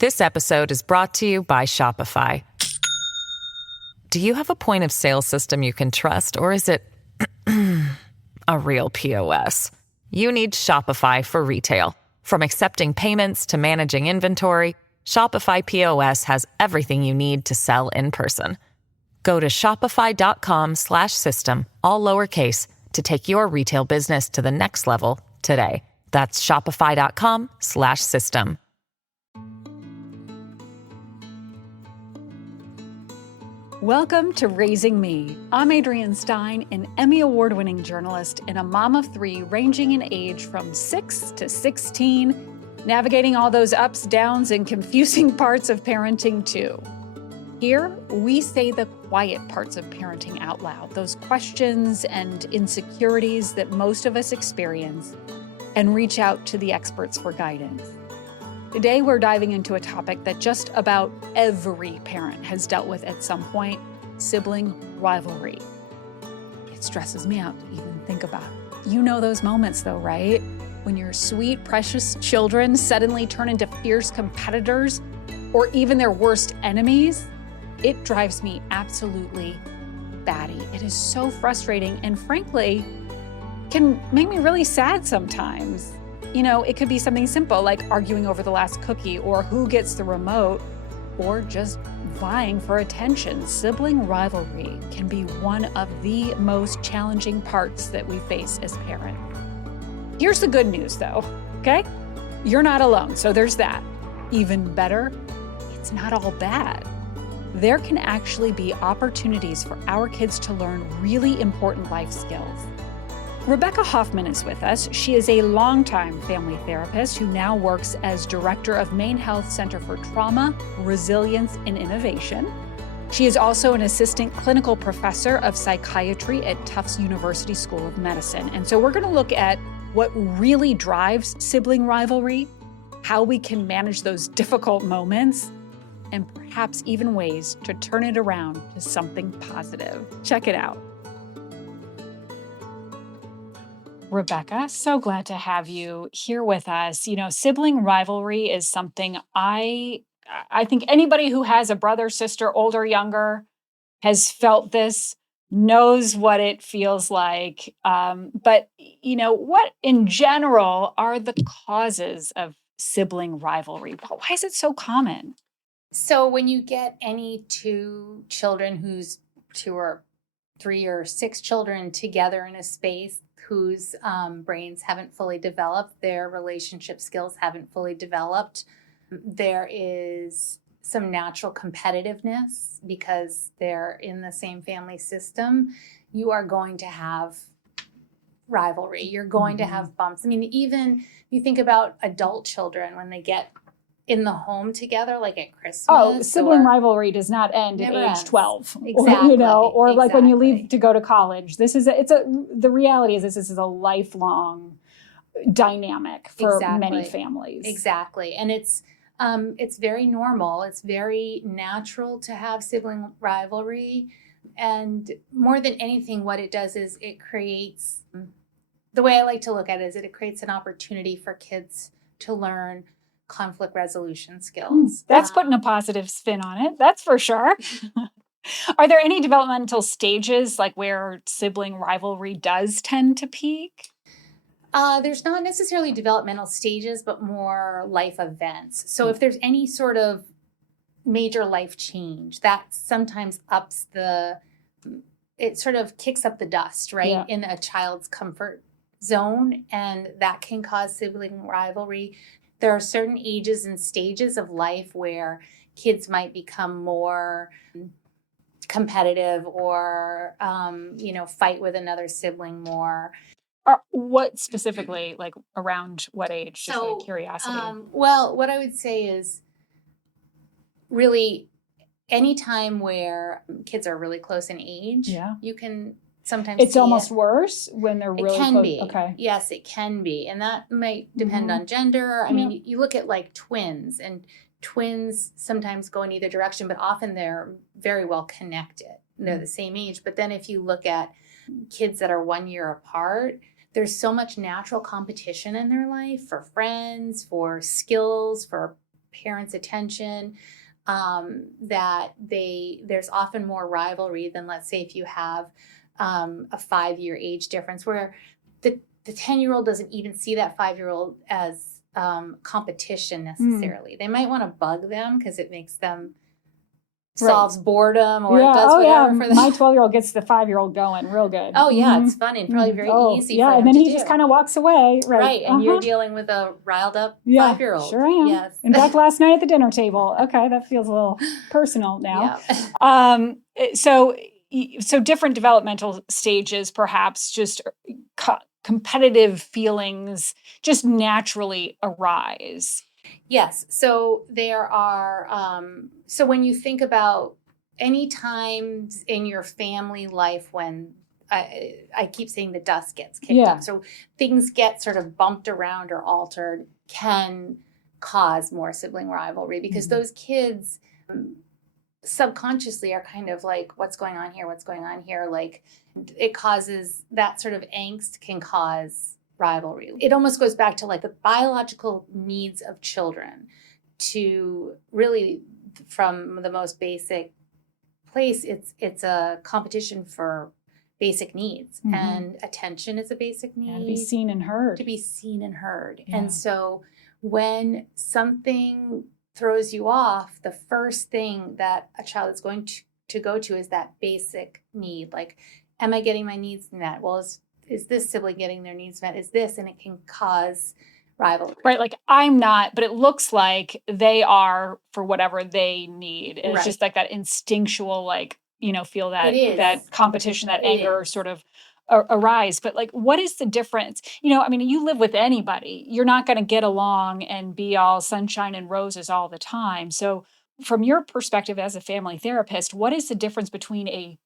This episode is brought to you by Shopify. Do you have a point of sale system you can trust, or is it a real POS? You need Shopify for retail. From accepting payments to managing inventory, Shopify POS has everything you need to sell in person. Go to shopify.com/system, all lowercase, to take your retail business to the next level today. That's shopify.com/system. Welcome to Raising Me. I'm Adrienne Stein, an Emmy Award-winning journalist and a mom of three ranging in age from 6 to 16, navigating all those ups, downs, and confusing parts of parenting too. Here, we say the quiet parts of parenting out loud, those questions and insecurities that most of us experience, and reach out to the experts for guidance. Today, we're diving into a topic that just about every parent has dealt with at some point: sibling rivalry. It stresses me out to even think about it. You know those moments though, right? When your sweet, precious children suddenly turn into fierce competitors or even their worst enemies. It drives me absolutely batty. It is so frustrating and frankly, can make me really sad sometimes. You know, it could be something simple like arguing over the last cookie or who gets the remote, or just vying for attention. Sibling rivalry can be one of the most challenging parts that we face as parents. Here's the good news though, okay? You're not alone, so there's that. Even better, it's not all bad. There can actually be opportunities for our kids to learn really important life skills. Rebecca Hoffman is with us. She is a longtime family therapist who now works as director of MaineHealth Center for Trauma, Resilience, and Innovation. She is also an assistant clinical professor of psychiatry at Tufts University School of Medicine. And so we're going to look at what really drives sibling rivalry, how we can manage those difficult moments, and perhaps even ways to turn it around to something positive. Check it out. Rebecca, so glad to have you here with us. You know, sibling rivalry is something I think anybody who has a brother, sister, older, younger, has felt this, knows what it feels like. But, you know, what in general are the causes of sibling rivalry? Why is it so common? So when you get any two children who's 2 or 3 or 6 children together in a space whose brains haven't fully developed, their relationship skills haven't fully developed, there is some natural competitiveness because they're in the same family system. You are going to have rivalry. You're going to have bumps. I mean, even you think about adult children when they get in the home together, like at Christmas. Oh, sibling rivalry does not end at age 12. Exactly. Or, you know, or like when you leave to go to college. The reality is this is a lifelong dynamic for many families. Exactly. And it's very normal. It's very natural to have sibling rivalry. And more than anything, what it does is it creates, the way I like to look at it is it creates an opportunity for kids to learn conflict resolution skills. That's putting a positive spin on it. That's for sure. Are there any developmental stages like where sibling rivalry does tend to peak? There's not necessarily developmental stages, but more life events. So if there's any sort of major life change, that sometimes it sort of kicks up the dust, right? In a child's comfort zone, and that can cause sibling rivalry. There are certain ages and stages of life where kids might become more competitive or, fight with another sibling more. What specifically, like around what age? Just out of curiosity. Well, what I would say is really any time where kids are really close in age, you can sometimes it's almost worse when they're really close. It can be. Okay. Yes, it can be. And that might depend on gender. I mean, you look at like twins, and twins sometimes go in either direction, but often they're very well connected. They're the same age. But then if you look at kids that are 1 year apart, there's so much natural competition in their life for friends, for skills, for parents' attention, that there's often more rivalry than, let's say, if you have a 5-year age difference, where the 10-year-old doesn't even see that 5-year-old as competition necessarily. They might want to bug them because it makes them solves boredom, or it does whatever for them. My 12-year-old gets the 5-year-old going real good. Oh yeah, it's fun and probably very easy for him and then to he do. just kind of walks away. Right, and you're dealing with a riled up 5-year-old. Sure I am. Yes. In fact, last night at the dinner table. Okay, that feels a little personal now. Yeah. So different developmental stages, perhaps just competitive feelings just naturally arise. Yes. So there are, so when you think about any times in your family life when I keep saying the dust gets kicked up, so things get sort of bumped around or altered, can cause more sibling rivalry, because those kids subconsciously are kind of like, what's going on here? What's going on here? Like, it causes that sort of angst can cause rivalry. It almost goes back to like the biological needs of children to really, from the most basic place, it's a competition for basic needs, and attention is a basic need. To be seen and heard. To be seen and heard. Yeah. And so when something throws you off, the first thing that a child is going to go to is that basic need. Like, am I getting my needs met? Well, is this sibling getting their needs met? Is this? And it can cause rivalry. Right. Like, I'm not, but it looks like they are for whatever they need. And it's just like that instinctual, like, feel that competition, that anger sort of arise. But like, what is the difference? You live with anybody. You're not going to get along and be all sunshine and roses all the time. So from your perspective as a family therapist, what is the difference between a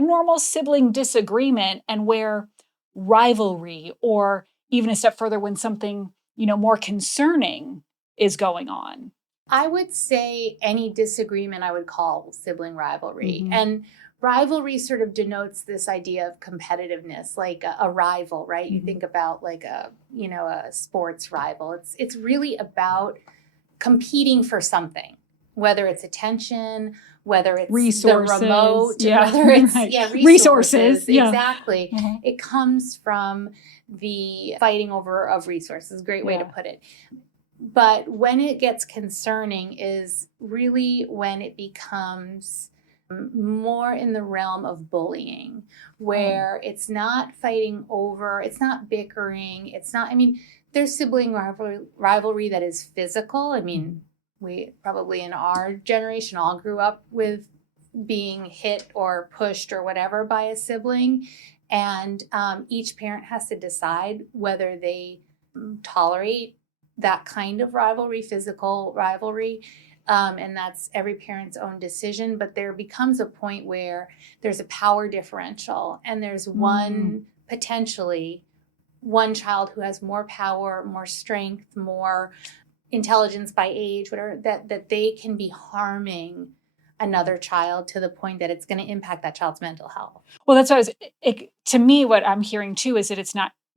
normal sibling disagreement and where rivalry, or even a step further when something, more concerning is going on? I would say any disagreement I would call sibling rivalry. And rivalry sort of denotes this idea of competitiveness, like a rival, right? You think about like a sports rival. It's really about competing for something, whether it's attention, whether it's resources, the remote, whether it's resources. Exactly. It comes from the fighting over of resources. Great way to put it. But when it gets concerning is really when it becomes more in the realm of bullying, where it's not fighting over, it's not bickering, it's not, there's sibling rivalry that is physical. We probably in our generation all grew up with being hit or pushed or whatever by a sibling. And each parent has to decide whether they tolerate that kind of rivalry, physical rivalry. And that's every parent's own decision. But there becomes a point where there's a power differential, and there's potentially one child who has more power, more strength, more intelligence by age, whatever, that they can be harming another child to the point that it's going to impact that child's mental health. Well, that's what to me, what I'm hearing too is that it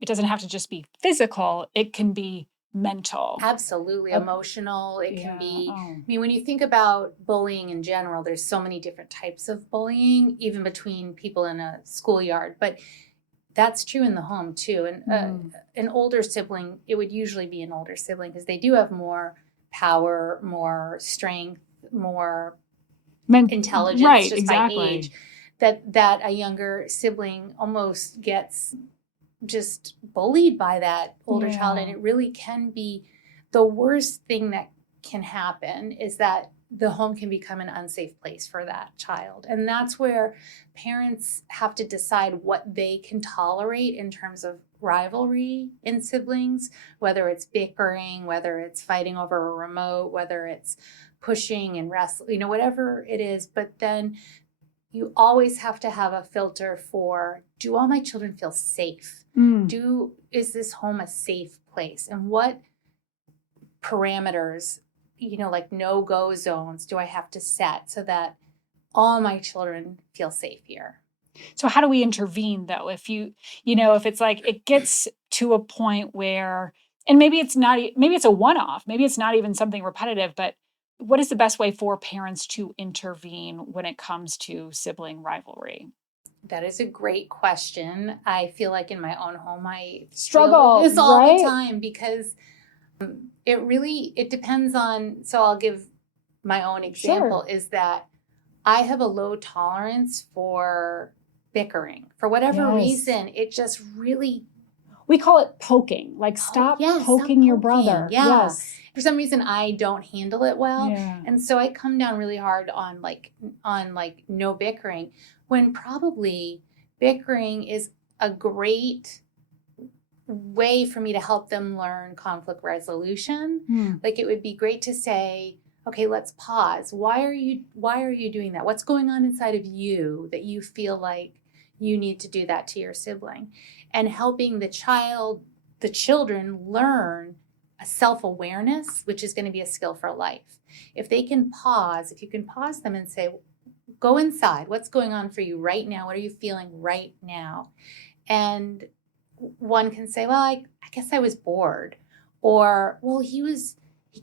doesn't have to just be physical. It can be mental. Absolutely. Emotional. It can be, when you think about bullying in general, there's so many different types of bullying, even between people in a schoolyard, but that's true in the home too. And an older sibling, it would usually be an older sibling because they do have more power, more strength, more intelligence, just by age, that a younger sibling almost gets just bullied by that older child. And it really can be the worst thing that can happen is that the home can become an unsafe place for that child. And that's where parents have to decide what they can tolerate in terms of rivalry in siblings, whether it's bickering, whether it's fighting over a remote, whether it's pushing and wrestling, whatever it is. But then you always have to have a filter for, do all my children feel safe? Is this home a safe place? And what parameters, like no-go zones do I have to set so that all my children feel safe here? So how do we intervene though? If if it's like, it gets to a point where And maybe it's not, maybe it's a one-off. Maybe it's not even something repetitive, but what is the best way for parents to intervene when it comes to sibling rivalry? That is a great question. I feel like in my own home, I Struggle deal with this all right? the time because it depends on, so I'll give my own example is that I have a low tolerance for bickering. For whatever reason, it just really... We call it poking, like stop poking your brother. Yeah. Yes. For some reason, I don't handle it well. Yeah. And so I come down really hard on no bickering, when probably bickering is a great way for me to help them learn conflict resolution. Like it would be great to say, okay, let's pause. Why are you doing that? What's going on inside of you that you feel like you need to do that to your sibling? And helping the children learn a self-awareness, which is going to be a skill for life. If you can pause them and say, go inside. What's going on for you right now? What are you feeling right now? And one can say, well, I guess I was bored. Or, well, he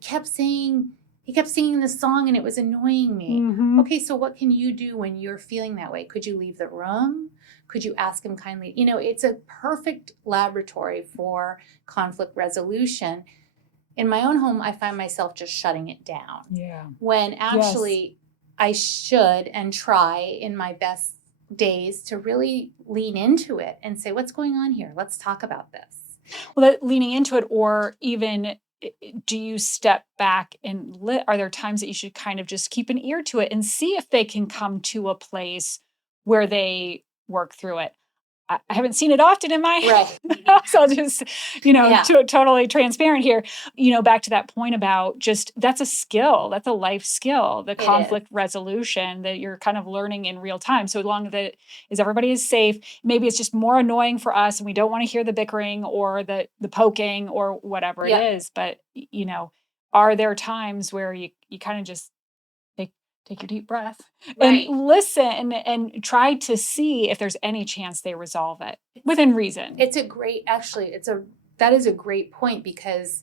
kept singing this song and it was annoying me. Mm-hmm. Okay, so what can you do when you're feeling that way? Could you leave the room? Could you ask him kindly? It's a perfect laboratory for conflict resolution. In my own home, I find myself just shutting it down. Yeah. When actually I should and try in my best days to really lean into it and say, what's going on here? Let's talk about this. Well, leaning into it, or even do you step back and are there times that you should kind of just keep an ear to it and see if they can come to a place where they work through it? I haven't seen it often in my house. I'll just, totally transparent here. Back to that point about just, that's a skill. That's a life skill, the conflict resolution that you're kind of learning in real time. So as long as everybody is safe, maybe it's just more annoying for us and we don't want to hear the bickering or the poking or whatever it is. But, are there times where you kind of just take your deep breath and listen and try to see if there's any chance they resolve it within reason. That is a great point, because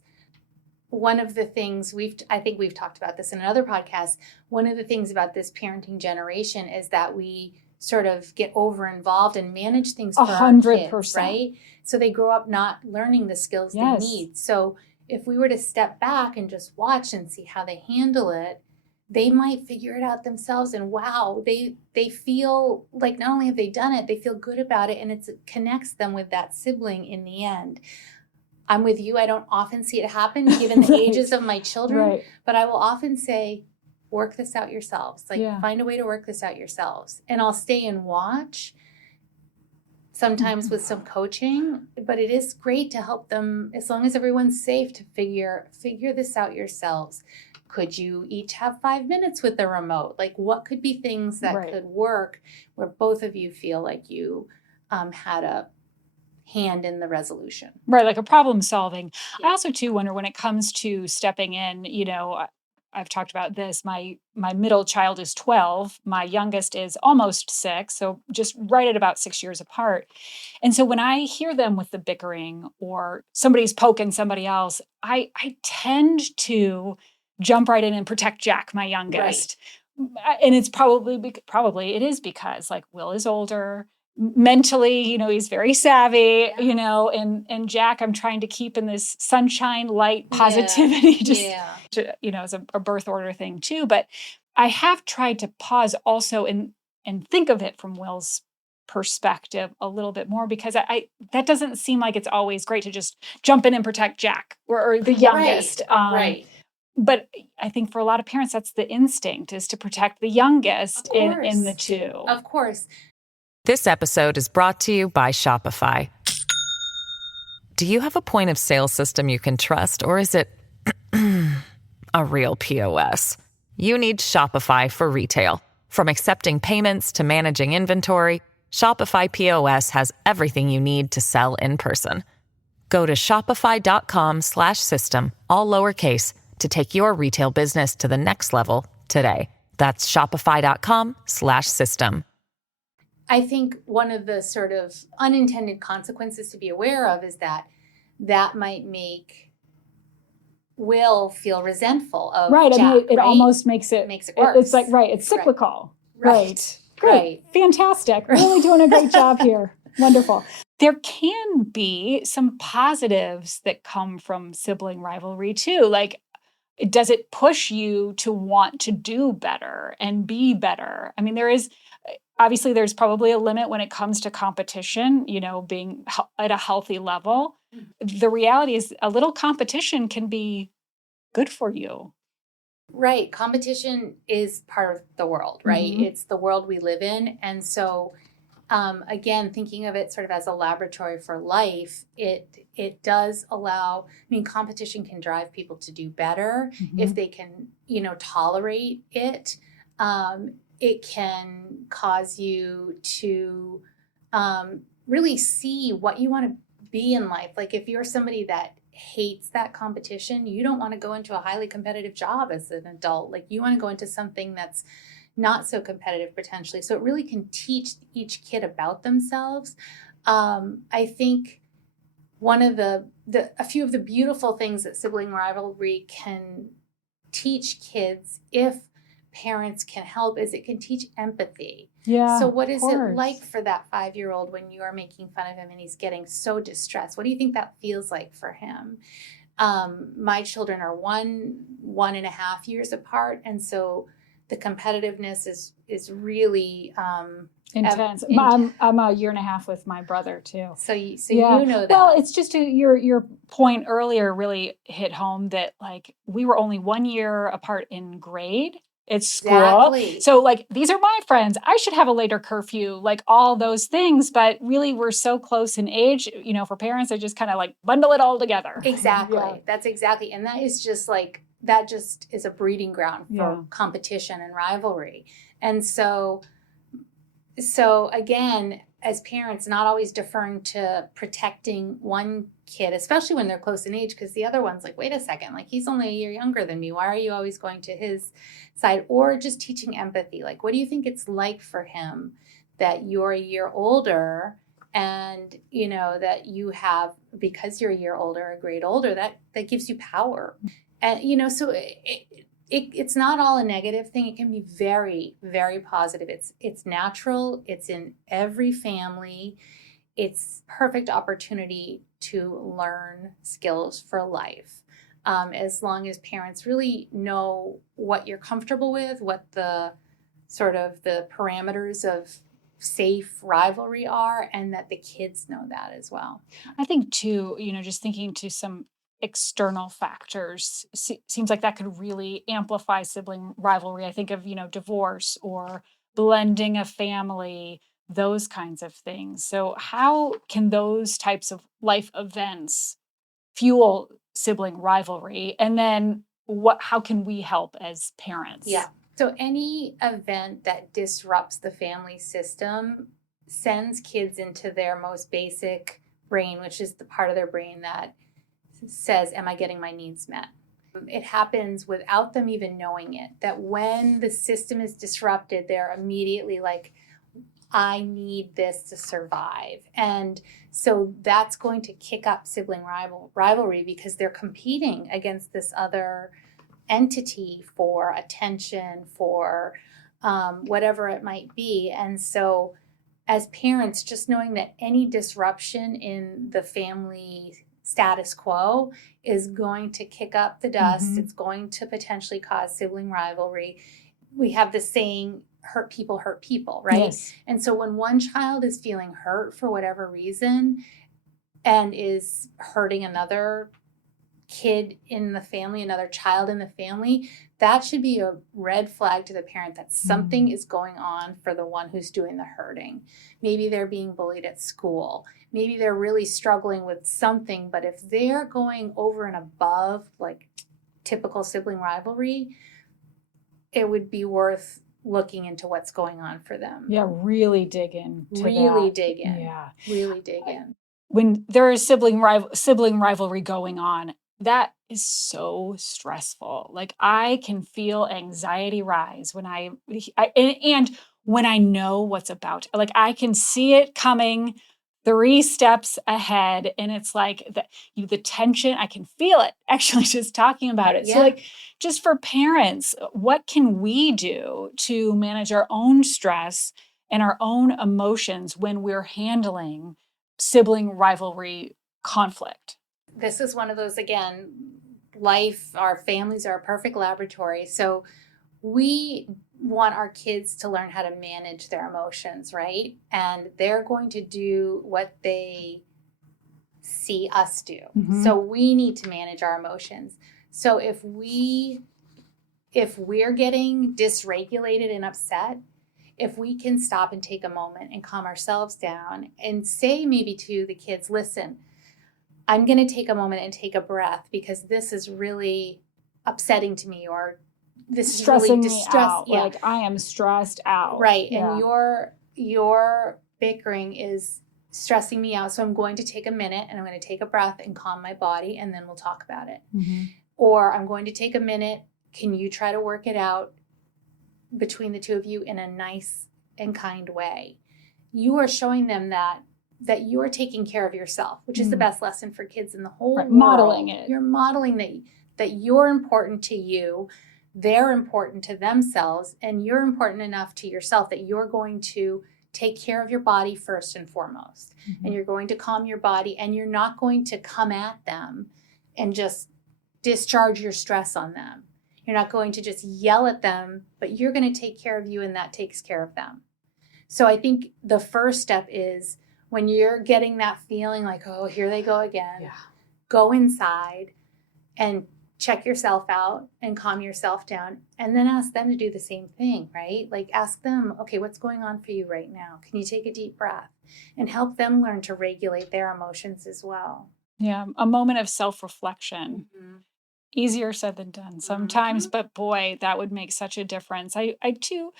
one of the things I think we've talked about this in another podcast. One of the things about this parenting generation is that we sort of get over involved and manage things for 100%. Our kids, right? So they grow up not learning the skills they need. So if we were to step back and just watch and see how they handle it, they might figure it out themselves, and wow, they feel like not only have they done it, they feel good about it, and it connects them with that sibling in the end. I'm with you. I don't often see it happen given the ages of my children, but I will often say, work this out yourselves. Find a way to work this out yourselves. And I'll stay and watch, sometimes with some coaching, but it is great to help them, as long as everyone's safe, to figure this out yourselves. Could you each have 5 minutes with the remote? What could be things that could work where both of you feel like you had a hand in the resolution? Right, like a problem solving. Yeah. I also, too, wonder when it comes to stepping in, I've talked about this. My middle child is 12. My youngest is almost 6, so just right at about 6 years apart. And so when I hear them with the bickering or somebody's poking somebody else, I tend to jump right in and protect Jack, my youngest. Right. And it's probably it is because Will is older. Mentally, he's very savvy, and Jack, I'm trying to keep in this sunshine, light, positivity, as a birth order thing too. But I have tried to pause also and think of it from Will's perspective a little bit more, because that doesn't seem like it's always great to just jump in and protect Jack or the youngest. Right. But I think for a lot of parents, that's the instinct, is to protect the youngest in the two. Of course. This episode is brought to you by Shopify. Do you have a point of sale system you can trust, or is it a real POS? You need Shopify for retail. From accepting payments to managing inventory, Shopify POS has everything you need to sell in person. Go to shopify.com/system, all lowercase, to take your retail business to the next level today. That's shopify.com/system. I think one of the sort of unintended consequences to be aware of is that might make will feel resentful of right. Jack, I mean, it right? almost makes it worse. It's like, right. It's cyclical. Right. Great. Right. Fantastic. Really doing a great job here. Wonderful. There can be some positives that come from sibling rivalry too. Like, does it push you to want to do better and be better? I mean, obviously there's probably a limit when it comes to competition, being at a healthy level. The reality is a little competition can be good for you. Right. Competition is part of the world, right? Mhm. It's the world we live in. And so, again, thinking of it sort of as a laboratory for life, it does allow, competition can drive people to do better if they can, tolerate it. It can cause you to really see what you want to be in life. Like if you're somebody that hates that competition, you don't want to go into a highly competitive job as an adult. Like you want to go into something that's not so competitive potentially. So it really can teach each kid about themselves. I think one of a few of the beautiful things that sibling rivalry can teach kids, if parents can help, is it can teach empathy. Yeah. So what is it course. like for that 5-year-old when you are making fun of him and he's getting so distressed? What do you think that feels like for him? My children are 1.5 years apart, and so the competitiveness is really intense. I'm a 1.5 years with my brother too. So you Yeah. know that. Well, it's just your point earlier really hit home that like we were only 1 year apart in grade at school. Exactly. So like these are my friends. I should have a later curfew, like all those things. But really we're so close in age, for parents, they just kind of like bundle it all togetger. Exactly. Yeah. That's exactly. And that is just like, that just is a breeding ground for Yeah. competition and rivalry. And so again, as parents, not always deferring to protecting one kid, especially when they're close in age, because the other one's like, wait a second, like he's only a year younger than me. Why are you always going to his side? Or just teaching empathy. Like, what do you think it's like for him that you're a year older and, that you have, because you're a year older, a grade older, that gives you power. And, so it's not all a negative thing. It can be very, very positive. It's natural. It's in every family. It's perfect opportunity to learn skills for life. As long as parents really know what you're comfortable with, what the sort of the parameters of safe rivalry are, and that the kids know that as well. I think too, just thinking to some external factors seems like that could really amplify sibling rivalry. I think of, divorce or blending a family, those kinds of things. So how can those types of life events fuel sibling rivalry? And then how can we help as parents? Yeah. So any event that disrupts the family system sends kids into their most basic brain, which is the part of their brain that says, am I getting my needs met? It happens without them even knowing it, that when the system is disrupted, they're immediately like, I need this to survive. And so that's going to kick up sibling rivalry because they're competing against this other entity for attention, for whatever it might be. And so as parents, just knowing that any disruption in the family status quo is going to kick up the dust. It's going to potentially cause sibling rivalry. We have the saying, hurt people, right? Yes. And so when one child is feeling hurt for whatever reason and is hurting another kid in the family, another child in the family, that should be a red flag to the parent that something is going on for the one who's doing the hurting. Maybe they're being bullied at school. Maybe they're really struggling with something, but if they're going over and above like typical sibling rivalry, it would be worth looking into what's going on for them. Yeah, really dig in. Really dig in. Yeah. Really dig in. When there is sibling rivalry going on, that is so stressful. Like I can feel anxiety rise when and when I know what's about. Like I can see it coming 3 steps ahead. And it's like the tension, I can feel it actually just talking about it. So Yeah. like, just for parents, what can we do to manage our own stress and our own emotions when we're handling sibling rivalry conflict? This is one of those, again, our families are a perfect laboratory. So we want our kids to learn how to manage their emotions, right? And they're going to do what they see us do. Mhm. So we need to manage our emotions. So if we're getting dysregulated and upset, if we can stop and take a moment and calm ourselves down and say maybe to the kids, listen, I'm going to take a moment and take a breath because this is really upsetting to me, or this is Stressing really me out. Yeah. Like, I am stressed out. Right. Yeah. And your bickering is stressing me out. So I'm going to take a minute and I'm going to take a breath and calm my body, and then we'll talk about it. Mhm. Or I'm going to take a minute. Can you try to work it out between the two of you in a nice and kind way? You are showing them that you are taking care of yourself, which is the best lesson for kids in the whole world. Modeling it. You're modeling that you're important to you, they're important to themselves, and you're important enough to yourself that you're going to take care of your body first and foremost. Mhm. And you're going to calm your body, and you're not going to come at them and just discharge your stress on them. You're not going to just yell at them, but you're going to take care of you, and that takes care of them. So I think the first step is, when you're getting that feeling like, oh, here they go again, go inside and check yourself out and calm yourself down, and then ask them to do the same thing, right? Like, ask them, okay, what's going on for you right now? Can you take a deep breath? And help them learn to regulate their emotions as well. Yeah, a moment of self-reflection. Mm-hmm. Easier said than done sometimes, but boy, that would make such a difference. I do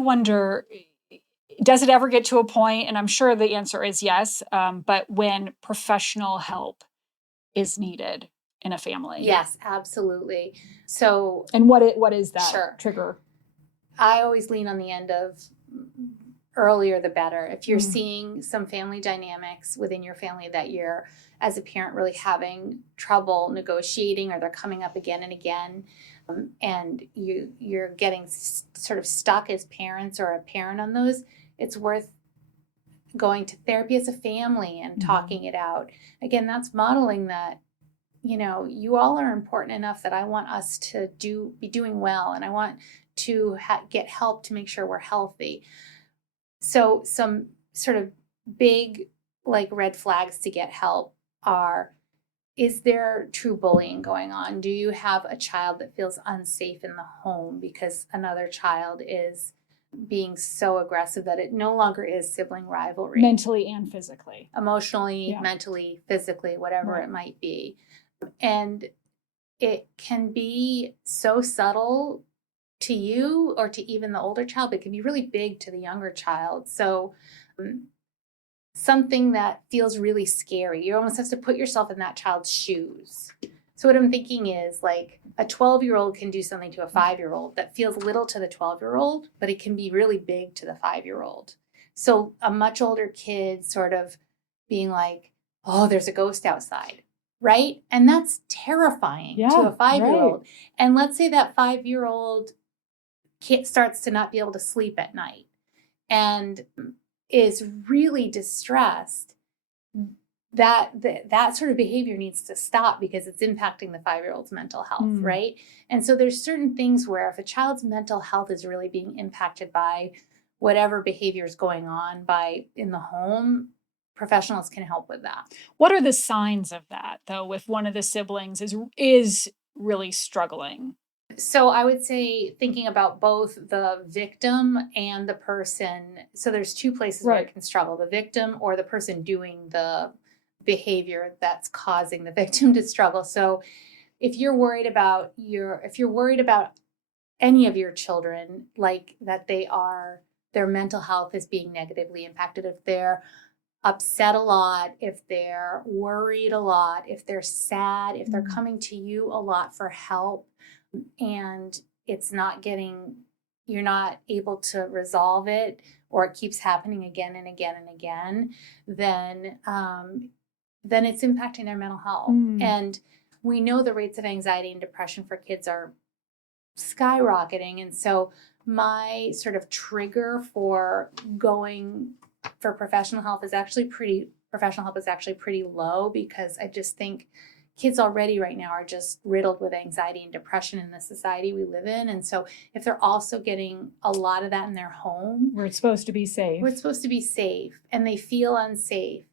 wonder, does it ever get to a point, and I'm sure the answer is yes, but when professional help is needed in a family? Yes, absolutely. So, and what is that Sure. trigger? I always lean on the end of earlier the better. If you're Mm. seeing some family dynamics within your family that you're, as a parent, really having trouble negotiating, or they're coming up again and again, and you're getting sort of stuck as parents or a parent on those, it's worth going to therapy as a family and talking it out. Again, that's modeling that, you all are important enough that I want us to be doing well, and I want to get help to make sure we're healthy. So some sort of big, like, red flags to get help are, is there true bullying going on? Do you have a child that feels unsafe in the home because another child is being so aggressive that it no longer is sibling rivalry? Mentally and physically. Emotionally, mentally, physically, whatever it might be. And it can be so subtle to you or to even the older child, but it can be really big to the younger child. So something that feels really scary, you almost have to put yourself in that child's shoes. So what I'm thinking is, like, a 12-year-old can do something to a 5-year-old that feels little to the 12-year-old, but it can be really big to the 5-year-old. So a much older kid sort of being like, oh, there's a ghost outside, right? And that's terrifying to a 5-year-old. Right. And let's say that 5-year-old kid starts to not be able to sleep at night and is really distressed. That sort of behavior needs to stop because it's impacting the 5-year-old's mental health, right? And so there's certain things where if a child's mental health is really being impacted by whatever behavior is going on in the home, professionals can help with that. What are the signs of that, though, if one of the siblings is really struggling? So I would say thinking about both the victim and the person. So there's two places where it can struggle: the victim or the person doing the behavior that's causing the victim to struggle. So if you're worried about any of your children, like that their mental health is being negatively impacted, if they're upset a lot, if they're worried a lot, if they're sad, if they're coming to you a lot for help, and you're not able to resolve it, or it keeps happening again and again and again, then it's impacting their mental health. And we know the rates of anxiety and depression for kids are skyrocketing. And so my sort of trigger for going for professional help is actually pretty low, because I just think kids already right now are just riddled with anxiety and depression in the society we live in. And so if they're also getting a lot of that in their home, where it's supposed to be safe, and they feel unsafe.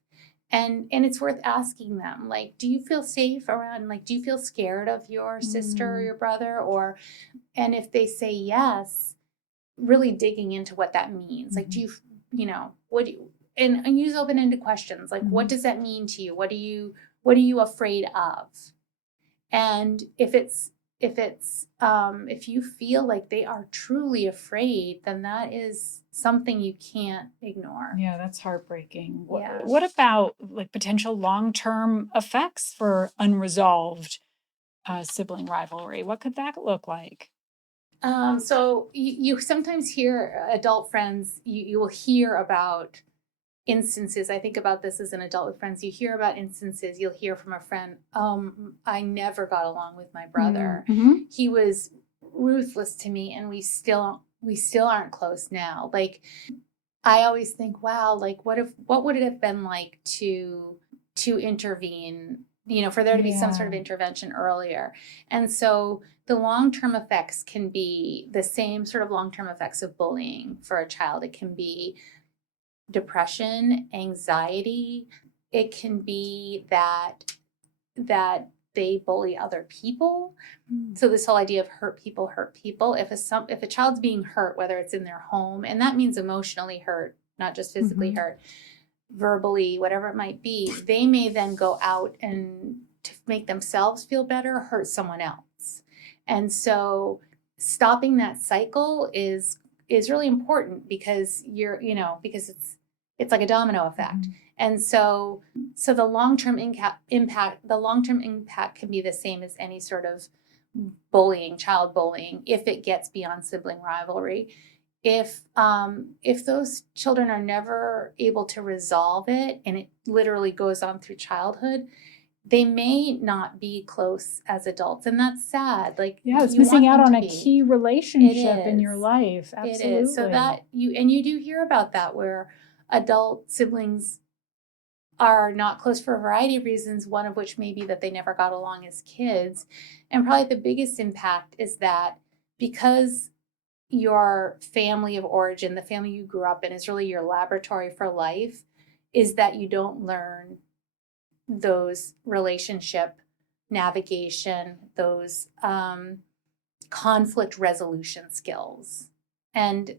And it's worth asking them, like, do you feel safe around, like, do you feel scared of your sister or your brother? And if they say yes, really digging into what that means. Like, do and use open-ended questions. Like, what does that mean to you? What are you afraid of? And if you feel like they are truly afraid, then that is something you can't ignore. Yeah, that's heartbreaking. Yeah. What about like potential long-term effects for unresolved sibling rivalry? What could that look like? So you sometimes hear adult friends, you will hear about instances. I think about this as an adult with friends. You hear about instances, you'll hear from a friend, I never got along with my brother. He was ruthless to me, and we still aren't close now. Like, I always think, wow, like what would it have been like to intervene, for there to be some sort of intervention earlier. And so the long-term effects can be the same sort of long-term effects of bullying for a child. It can be depression, anxiety. It can be that they bully other people. So this whole idea of hurt people. If a child's being hurt, whether it's in their home, and that means emotionally hurt, not just physically hurt, verbally, whatever it might be, they may then go out and to make themselves feel better, hurt someone else. And so stopping that cycle is really important, because because it's like a domino effect. And so the long-term impact can be the same as any sort of bullying, child bullying, if it gets beyond sibling rivalry. If those children are never able to resolve it, and it literally goes on through childhood, they may not be close as adults, and that's sad. Like, it's missing out on a key relationship in your life. Absolutely. It is. So that you do hear about that, where adult siblings are not close for a variety of reasons, one of which may be that they never got along as kids. And probably the biggest impact is that because your family of origin, the family you grew up in, is really your laboratory for life, is that you don't learn those relationship navigation, those conflict resolution skills. And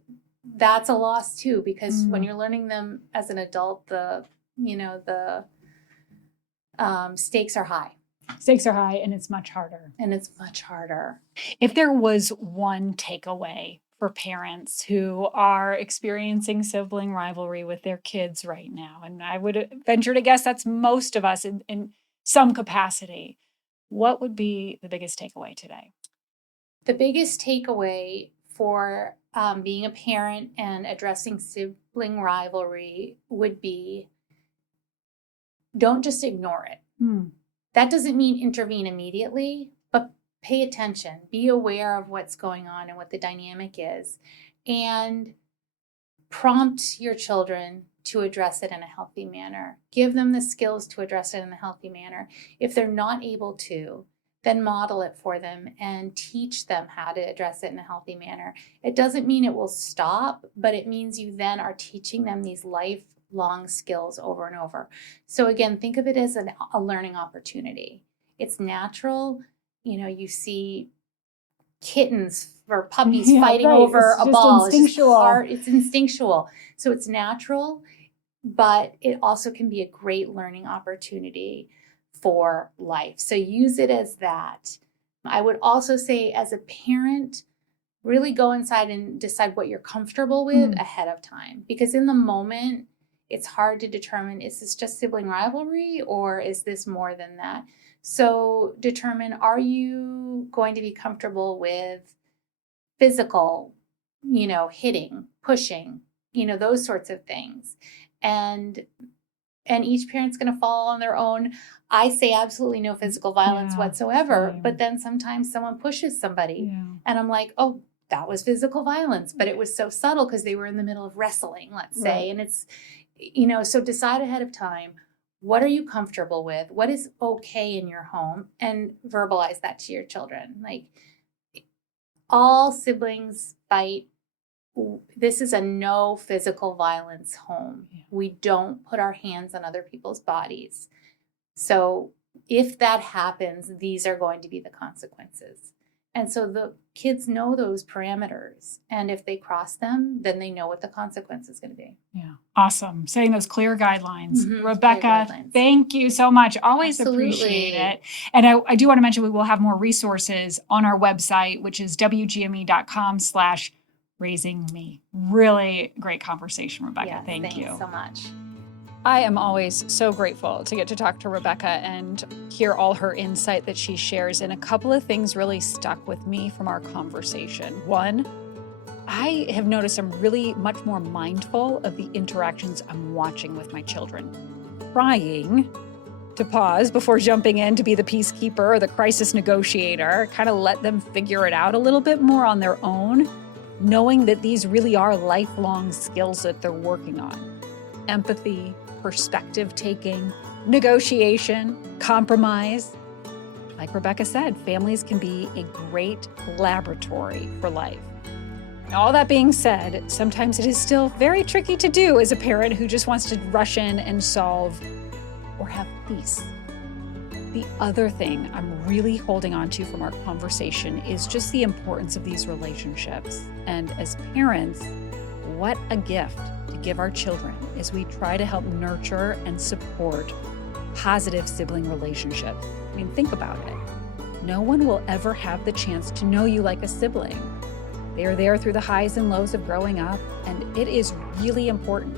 that's a loss too, because when you're learning them as an adult, the stakes are high. Stakes are high, and it's much harder. If there was one takeaway for parents who are experiencing sibling rivalry with their kids right now, and I would venture to guess that's most of us in some capacity, what would be the biggest takeaway today? The biggest takeaway for being a parent and addressing sibling rivalry would be, don't just ignore it. That doesn't mean intervene immediately, but pay attention, be aware of what's going on and what the dynamic is, and prompt your children to address it in a healthy manner. Give them the skills to address it in a healthy manner. If they're not able to, then model it for them and teach them how to address it in a healthy manner. It doesn't mean it will stop, but it means you then are teaching them these lifelong skills over and over. So again, think of it as a learning opportunity. It's natural. You see kittens or puppies fighting over a ball. It's instinctual. So it's natural, but it also can be a great learning opportunity for life. So use it as that. I would also say, as a parent, really go inside and decide what you're comfortable with ahead of time, because in the moment, it's hard to determine, is this just sibling rivalry or is this more than that? So determine, are you going to be comfortable with physical, hitting, pushing, those sorts of things. And each parent's going to fall on their own. I say absolutely no physical violence whatsoever, but then sometimes someone pushes somebody and I'm like, oh, that was physical violence, but it was so subtle because they were in the middle of wrestling, let's say. And it's, so decide ahead of time, what are you comfortable with? What is okay in your home? And verbalize that to your children. Like, all siblings fight. This is a no physical violence home. We don't put our hands on other people's bodies. So if that happens, these are going to be the consequences. And so the kids know those parameters. And if they cross them, then they know what the consequence is going to be. Yeah. Awesome. Setting those clear guidelines. Rebecca, clear guidelines. Thank you so much. Always appreciate it. And I do want to mention we will have more resources on our website, which is wgme.com/raisingme. Really great conversation, Rebecca. Yes, thank you so much. I am always so grateful to get to talk to Rebecca and hear all her insight that she shares. And a couple of things really stuck with me from our conversation. One, I have noticed I'm really much more mindful of the interactions I'm watching with my children. Trying to pause before jumping in to be the peacekeeper or the crisis negotiator, kind of let them figure it out a little bit more on their own, knowing that these really are lifelong skills that they're working on. Empathy, perspective taking, negotiation, compromise. Like Rebecca said, families can be a great laboratory for life. Now, all that being said, sometimes it is still very tricky to do as a parent who just wants to rush in and solve or have peace. The other thing I'm really holding on to from our conversation is just the importance of these relationships. And as parents, what a gift to give our children as we try to help nurture and support positive sibling relationships. I mean, think about it. No one will ever have the chance to know you like a sibling. They are there through the highs and lows of growing up, and it is really important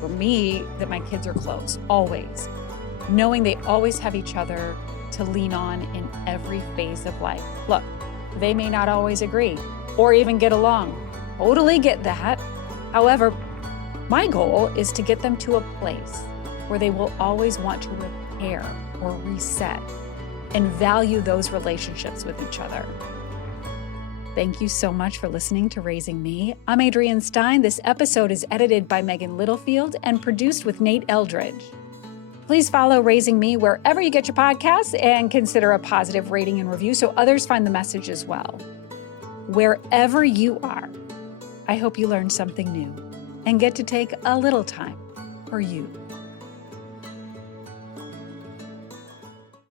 for me that my kids are close, always. Knowing they always have each other to lean on in every phase of life. Look, they may not always agree or even get along. Totally get that. However, my goal is to get them to a place where they will always want to repair or reset and value those relationships with each other. Thank you so much for listening to Raising Me. I'm Adrienne Stein. This episode is edited by Megan Littlefield and produced with Nate Eldridge. Please follow Raising Me wherever you get your podcasts and consider a positive rating and review so others find the message as well. Wherever you are, I hope you learned something new and get to take a little time for you.